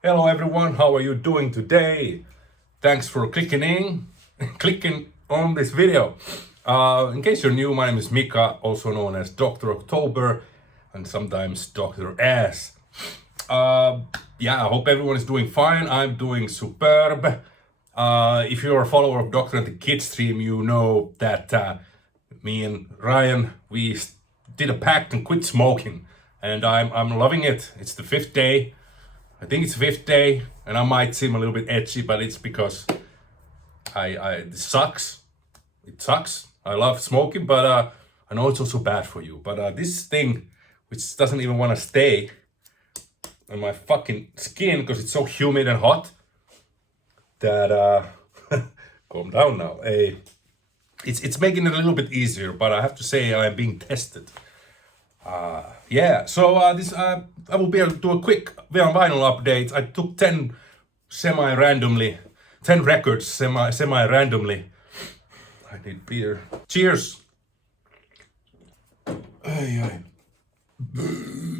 Hello everyone, how are you doing today? Thanks for clicking on this video. In case you're new, my name is Mika, also known as Dr. October and sometimes Dr. Ass. Yeah, I hope everyone is doing fine. I'm doing superb. If you're a follower of Dr. and the Kid stream, you know that me and Ryan, we did a pact and quit smoking. And I'm loving it. It's the fifth day. I think it's fifth day, and I might seem a little bit edgy, but it's because this sucks. It sucks. I love smoking, but I know it's also bad for you. But this thing, which doesn't even want to stay on my fucking skin because it's so humid and hot, that calm down now. It's making it a little bit easier, but I have to say I'm being tested. Yeah, so I will be able to do a quick vinyl update. I took 10 records semi-randomly. I need beer. Cheers. Ay, ay.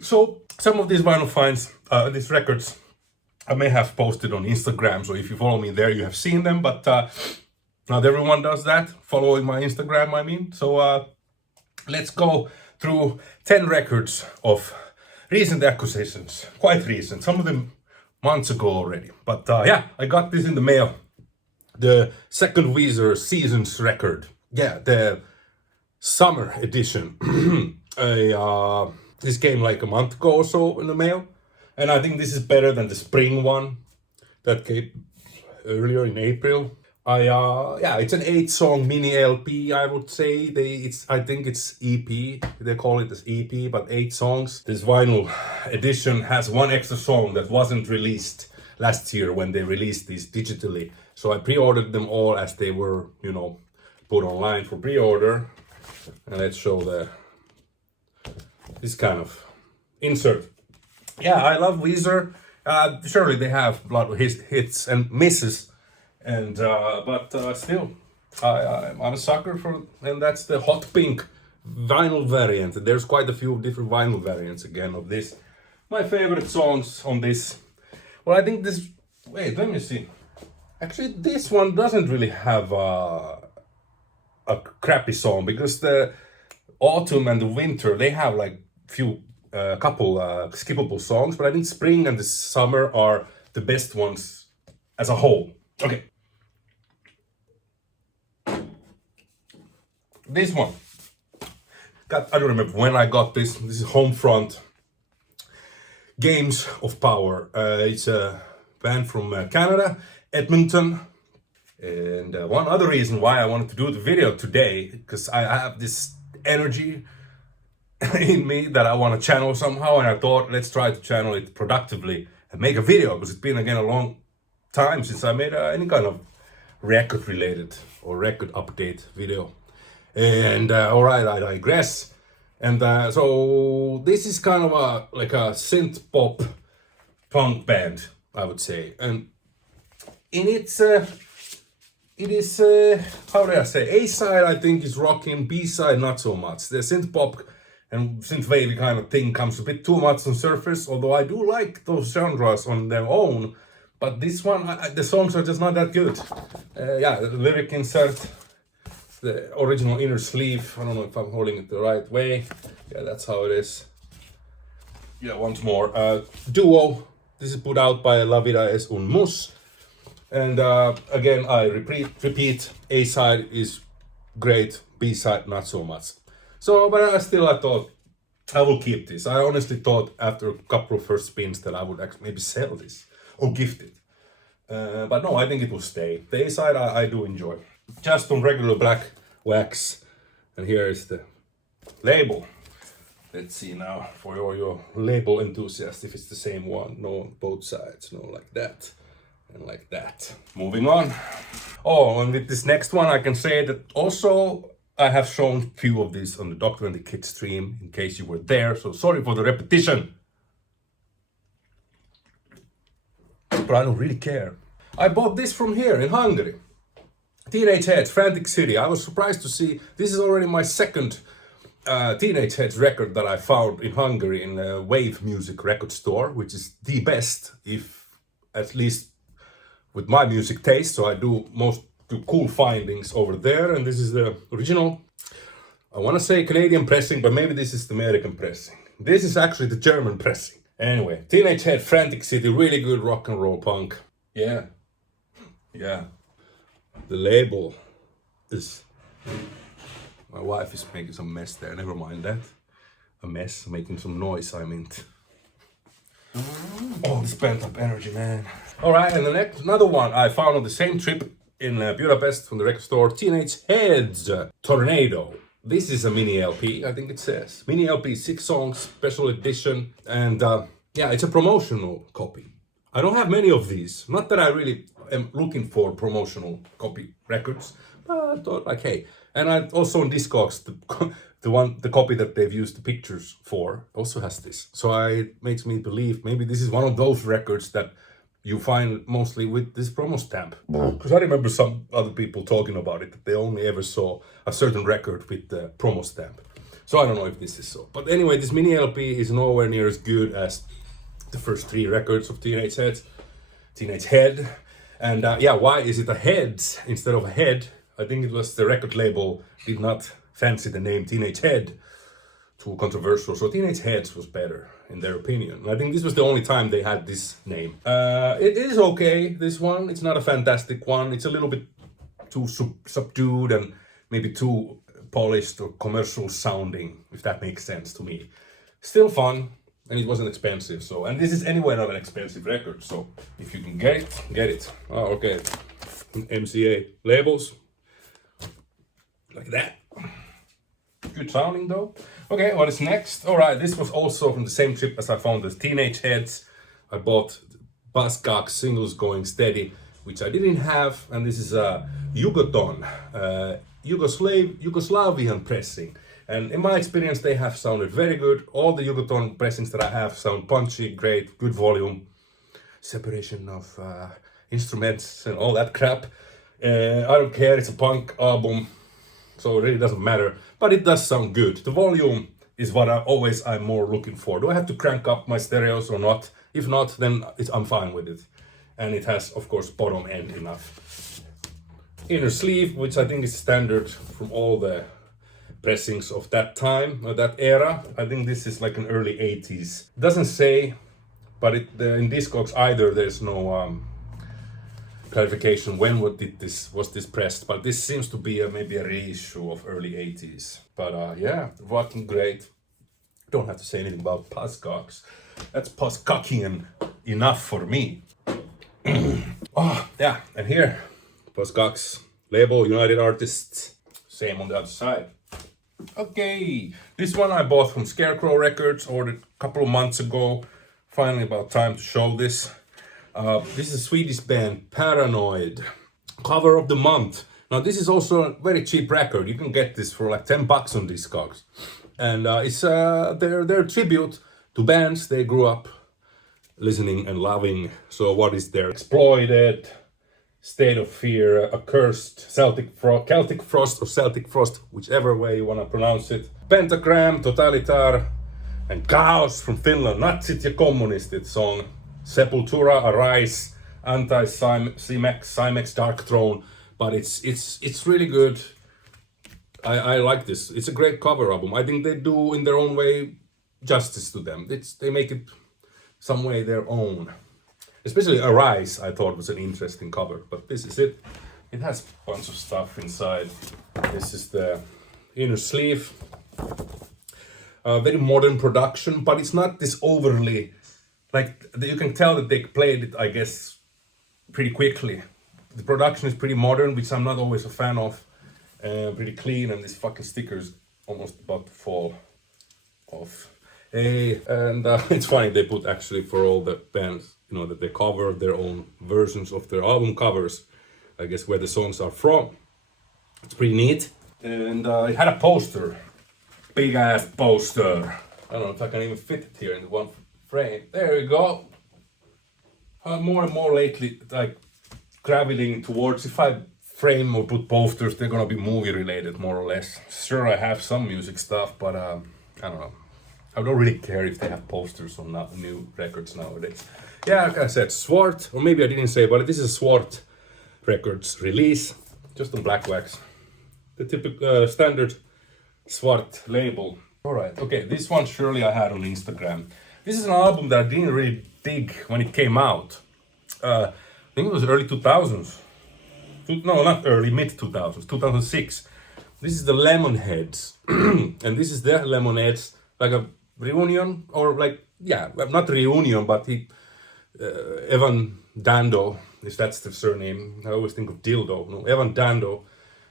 So some of these vinyl finds, these records, I may have posted on Instagram. So if you follow me there, you have seen them. But not everyone does that. Following my Instagram, I mean. So let's go through 10 records of recent acquisitions. Quite recent, some of them months ago already. But yeah, I got this in the mail. The second Weezer Seasons record. Yeah, the summer edition. This came like a month ago or so in the mail. And I think this is better than the spring one that came earlier in April. Yeah, it's an 8-song mini LP, I would say. I think it's EP. They call it as EP, but 8 songs. This vinyl edition has one extra song that wasn't released last year when they released these digitally. So I pre-ordered them all as they were, put online for pre-order. And let's show this kind of insert. Yeah, I love Weezer. Surely they have a lot of hits and misses. And but still, I'm a sucker for, and that's the hot pink vinyl variant. There's quite a few different vinyl variants again of this. My favorite songs on this. Well, I think this. Wait, let me see. Actually, this one doesn't really have a crappy song because the autumn and the winter they have like couple skippable songs, but I think spring and the summer are the best ones as a whole. Okay. This one, I don't remember when I got this. This is Homefront Games of Power. It's a band from Canada, Edmonton. And one other reason why I wanted to do the video today, because I have this energy in me that I want to channel somehow. And I thought, let's try to channel it productively and make a video, because it's been, again, a long time since I made any kind of record related or record update video. And alright, I digress. And so this is kind of like a synth pop punk band, I would say. And in it is how do I say, A side I think is rocking, B side not so much. The synth pop and synth wavy kind of thing comes a bit too much on surface, although I do like those genres on their own. But this one, the songs are just not that good. Yeah, the lyric insert, the original inner sleeve. I don't know if I'm holding it the right way. Yeah, that's how it is. Yeah, once more. Duo. This is put out by La Vida es un Mus. And again, I repeat, A side is great, B side not so much. So, but I thought I will keep this. I honestly thought after a couple of first spins that I would actually maybe sell this or gift it. But no, I think it will stay. The A side I do enjoy. Just on regular black wax. And here is the label. Let's see now for all your label enthusiasts if it's the same one. No, on both sides. No, like that. And like that. Moving on. Oh, and with this next one I can say that also I have shown a few of these on the Dr. and the Kid stream in case you were there. So sorry for the repetition. But I don't really care. I bought this from here in Hungary. Teenage Heads, Frantic City. I was surprised to see this is already my second Teenage Heads record that I found in Hungary in a Wave Music record store, which is the best, if at least with my music taste. So I do cool findings over there, and this is the original. I want to say Canadian pressing, but maybe this is the American pressing. This is actually the German pressing. Anyway, Teenage Head, Frantic City, really good rock and roll punk. Yeah. The label is... My wife is making some mess there, never mind that. A mess, making some noise, I meant. Oh, this pent up energy, man. Alright, and another one I found on the same trip in Budapest from the record store, Teenage Head's Tornado. This is a mini LP, I think it says. Mini LP, 6 songs, special edition, and yeah, it's a promotional copy. I don't have many of these. Not that I really am looking for promotional copy records, but I thought like, hey. And I also on Discogs, the copy that they've used the pictures for also has this. So it makes me believe maybe this is one of those records that you find mostly with this promo stamp. Because I remember some other people talking about it, that they only ever saw a certain record with the promo stamp. So I don't know if this is so. But anyway, this mini LP is nowhere near as good as the first 3 records of Teenage Head. And yeah, why is it a head instead of a head? I think it was the record label did not fancy the name Teenage Head. Too controversial. So Teenage Heads was better in their opinion. And I think this was the only time they had this name. It is okay, this one. It's not a fantastic one. It's a little bit too subdued and maybe too polished or commercial sounding, if that makes sense to me. Still fun, and it wasn't expensive. So, and this is anyway not an expensive record. So if you can get it, get it. Oh, okay. MCA labels. Like that. Good sounding though. Okay, what is next? Alright, this was also from the same trip as I found the Teenage Heads. I bought Buzzcocks Singles Going Steady, which I didn't have, and this is a Yugoton, Yugoslavian pressing. And in my experience, they have sounded very good. All the Yugoton pressings that I have sound punchy, great, good volume, separation of instruments and all that crap. I don't care, it's a punk album, so it really doesn't matter, but it does sound good. The volume is what I'm more looking for. Do I have to crank up my stereos or not? If not, then I'm fine with it. And it has, of course, bottom end enough. Inner sleeve, which I think is standard from all the pressings of that time, or that era. I think this is like an early 80s. It doesn't say, but in Discogs either there's no clarification when was this pressed, but this seems to be maybe a reissue of early 80s. But yeah, fucking great. Don't have to say anything about Buzzcocks. That's Buzzcockian enough for me. Oh yeah, and here Buzzcocks label, United Artists, same on the other side. Okay, this one I bought from Scarecrow Records, ordered a couple of months ago. Finally about time to show this. This is a Swedish band, Paranoid. Cover of the month. Now this is also a very cheap record. You can get this for like $10 on Discogs. And it's their tribute to bands they grew up listening and loving. So what is there? Exploited, State of Fear, Accursed, Celtic Frost or Celtic Frost, whichever way you want to pronounce it. Pentagram, Totalitar, and Chaos from Finland. Natsit ja kommunistit song. Sepultura, Arise, Anti-Cimex, Dark Throne, but it's really good. I like this. It's a great cover album. I think they do in their own way justice to them. They make it some way their own. Especially Arise, I thought was an interesting cover, but this is it. It has a bunch of stuff inside. This is the inner sleeve. Very modern production, but it's not this overly. Like, you can tell that they played it, I guess, pretty quickly. The production is pretty modern, which I'm not always a fan of. Pretty clean, and this fucking sticker's almost about to fall off. Hey, and it's funny, they put actually for all the bands, you know, that they cover their own versions of their album covers. I guess where the songs are from. It's pretty neat. And it had a poster. Big ass poster. I don't know if I can even fit it here in the one frame. There you go. More and more lately, like gravitating towards, if I frame or put posters, they're gonna be movie related more or less. Sure, I have some music stuff, but I don't know. I don't really care if they have posters on new records nowadays. Yeah, like I said, Swart, or maybe I didn't say, but this is Swart Records release, just on black wax. The typical standard Swart label. Alright, okay, this one surely I had on Instagram. This is an album that I didn't really dig when it came out. I think it was early 2000s. No, not early, mid 2000s, 2006. This is the Lemonheads. And this is the Lemonheads, like a reunion, or like, yeah, not reunion, but Evan Dando, if that's the surname. I always think of Dildo. No, Evan Dando.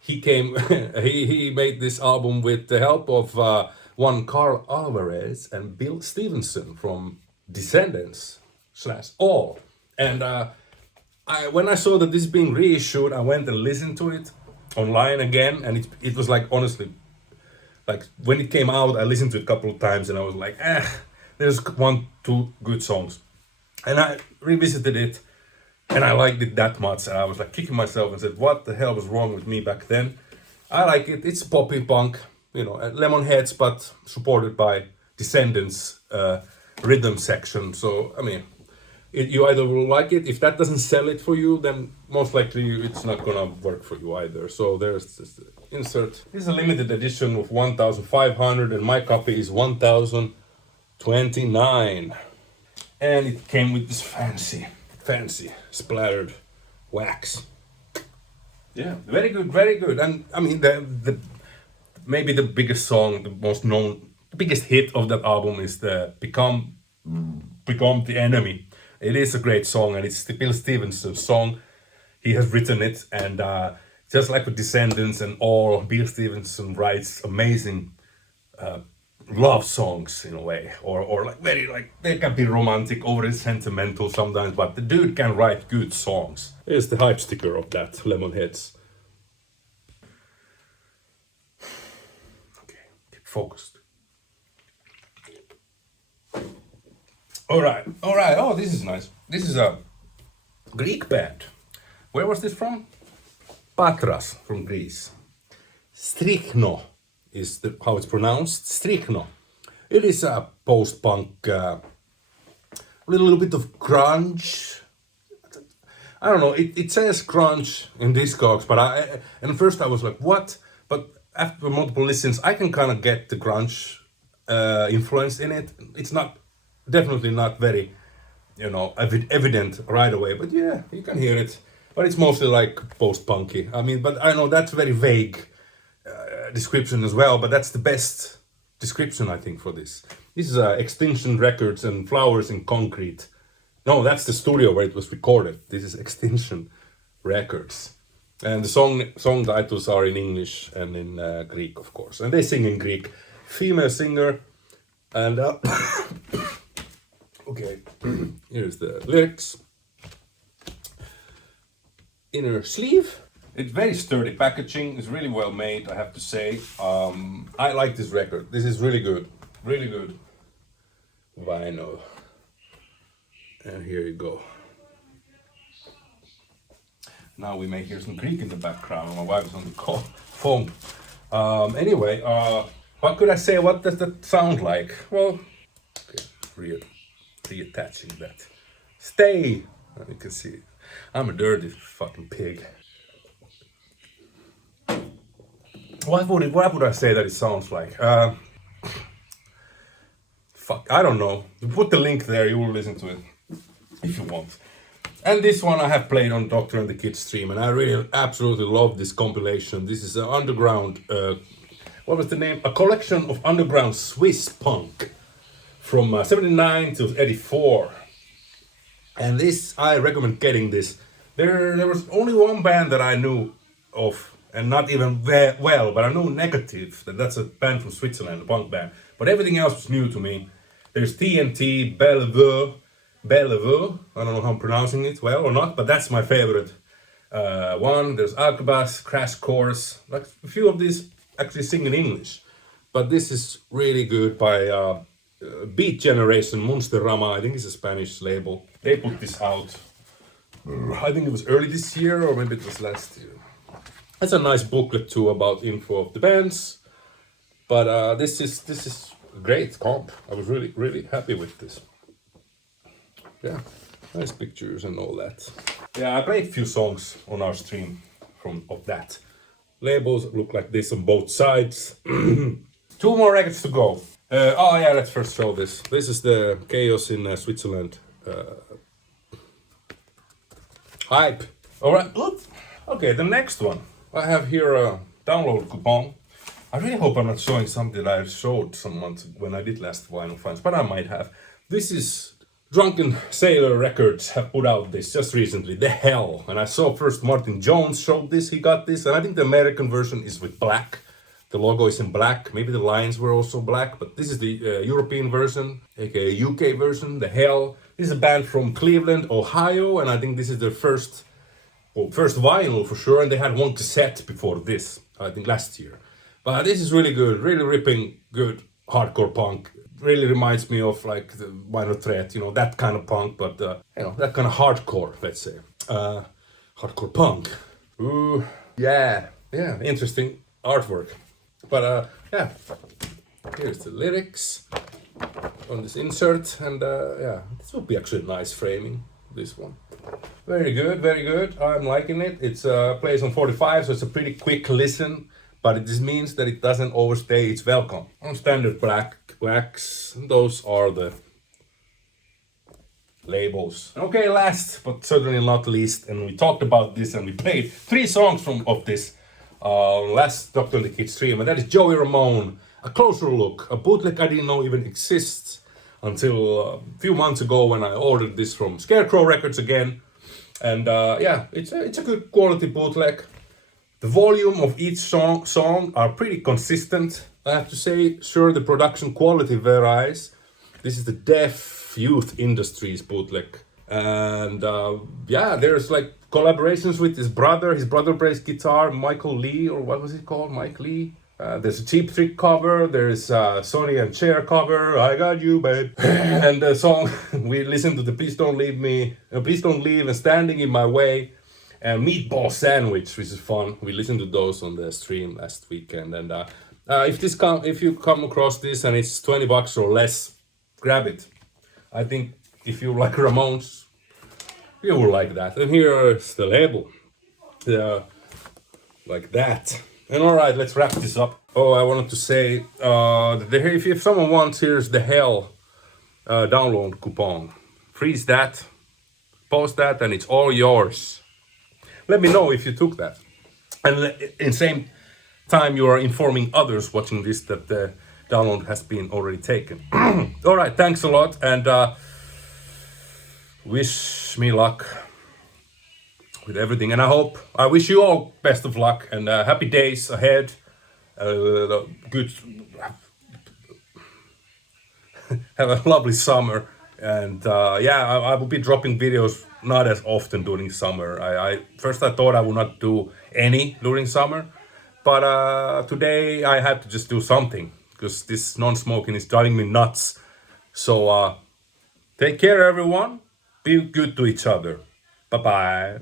He came, he made this album with the help of one Carl Alvarez and Bill Stevenson from Descendants / All. And when I saw that this is being reissued, I went and listened to it online again, and it was like, honestly, like when it came out, I listened to it a couple of times, and I was like, there's 1-2 good songs, and I revisited it, and I liked it that much, and I was like kicking myself and said, what the hell was wrong with me back then? I like it. It's poppy punk, you know, Lemonheads, but supported by Descendants rhythm section. So I mean, you either will like it. If that doesn't sell it for you, then most likely it's not gonna work for you either. So there's this insert. This is a limited edition of 1,500, and my copy is 1,029. And it came with this fancy splattered wax. Yeah, very good, very good. And I mean, the maybe the biggest song, the most known, the biggest hit of that album is the Become the Enemy. It is a great song, and it's the Bill Stevenson song. He has written it, and just like with Descendants and All, Bill Stevenson writes amazing love songs in a way, or like very, like, they can be romantic, overly sentimental sometimes, but the dude can write good songs. Here's the hype sticker of that, Lemonheads. Okay, get focused. All right. Oh, this is nice. This is a Greek band. Where was this from? Patras, from Greece. Strichno is how it's pronounced. Strichno. It is a post-punk, a little bit of grunge. I don't know. It says grunge in Discogs, but and first I was like, what? But after multiple listens, I can kind of get the grunge influence in it. It's not. Definitely not very, you know, evident right away, but yeah, you can hear it. But it's mostly like post-punky. I mean, but I know that's very vague description as well, but that's the best description, I think, for this. This is Extinction Records and Flowers in Concrete. No, that's the studio where it was recorded. This is Extinction Records. And the song titles are in English and in Greek, of course. And they sing in Greek. Female singer. And okay, here's the lyrics. Inner sleeve. It's very sturdy packaging. It's really well made, I have to say. I like this record. This is really good. Really good. Vinyl. And here you go. Now we may hear some Greek in the background. My wife is on the phone. Anyway, what could I say? What does that sound like? Well, okay, reattaching that. Stay! You can see, I'm a dirty fucking pig. What would I say that it sounds like? Fuck, I don't know. Put the link there, you will listen to it if you want. And this one I have played on Doctor and the Kids stream, and I really absolutely love this compilation. This is an underground, what was the name? A collection of underground Swiss punk from 79 to 84. And this, I recommend getting this. There was only one band that I knew of, and not even well, but I know Negative, that's a band from Switzerland, a punk band. But everything else was new to me. There's TNT, Bellevue, I don't know how I'm pronouncing it well or not, but that's my favorite one. There's Alcabas, Crash Course, like a few of these actually sing in English. But this is really good by Beat Generation, Monsterama, I think it's a Spanish label. They put this out, I think it was early this year or maybe it was last year. It's a nice booklet too about info of the bands. But this is a great comp. I was really happy with this. Yeah, Nice pictures and all that. Yeah, I played a few songs on our stream of that. Labels look like this on both sides. 2 more records to go. Oh yeah, let's first show this. This is the Chaos in Switzerland. Hype. Alright. Okay, the next one. I have here a download coupon. I really hope I'm not showing something that I showed some months when I did last Vinyl Finds, but I might have. This is Drunken Sailor Records have put out this just recently, The Hell. And I saw first Martin Jones showed this, he got this, and I think the American version is with black. The logo is in black, maybe the lines were also black, but this is the European version, aka UK version, The Hell. This is a band from Cleveland, Ohio, and I think this is their first vinyl for sure, and they had one cassette before this, I think last year. But this is really good, really ripping, good hardcore punk. Really reminds me of like the Minor Threat, you know, that kind of punk, but you know, that kind of hardcore, let's say. Hardcore punk. Ooh, yeah, interesting artwork. But yeah, here's the lyrics on this insert, and yeah, this would be actually nice framing, this one. Very good, very good. I'm liking it. It's plays on 45, so it's a pretty quick listen, but it just means that it doesn't overstay its welcome. On standard blacks, those are the labels. Okay, last but certainly not least, and we talked about this and we played 3 songs of this last Doctor and the Kid stream, and that is Joey Ramone, A Closer Look, a bootleg I didn't know even exists until a few months ago when I ordered this from Scarecrow Records again. And yeah, it's a good quality bootleg. The volume of each song are pretty consistent, I have to say. Sure, the production quality varies. This is the Deaf Youth Industries bootleg. And yeah, there's like collaborations with his brother. His brother plays guitar, Michael Lee, or what was it called? Mike Lee. There's a Cheap Trick cover, there's Sonny and Cher cover, I Got You, babe. And the song, we listened to the Please Don't Leave and Standing in My Way, and Meatball Sandwich, which is fun. We listened to those on the stream last weekend. And if you come across this and it's $20 or less, grab it. I think if you like Ramones, you will like that. And here's the label. Like that. And alright, let's wrap this up. Oh, I wanted to say, if someone wants, here's the Hell download coupon. Freeze that, post that, and it's all yours. Let me know if you took that. And in the same time, you are informing others watching this that the download has been already taken. Alright, thanks a lot, and wish me luck with everything, and I wish you all best of luck and happy days ahead. Good, have a lovely summer, and yeah, I will be dropping videos not as often during summer. I thought I would not do any during summer, but today I had to just do something because this non-smoking is driving me nuts. So take care, everyone. Be good to each other. Bye bye.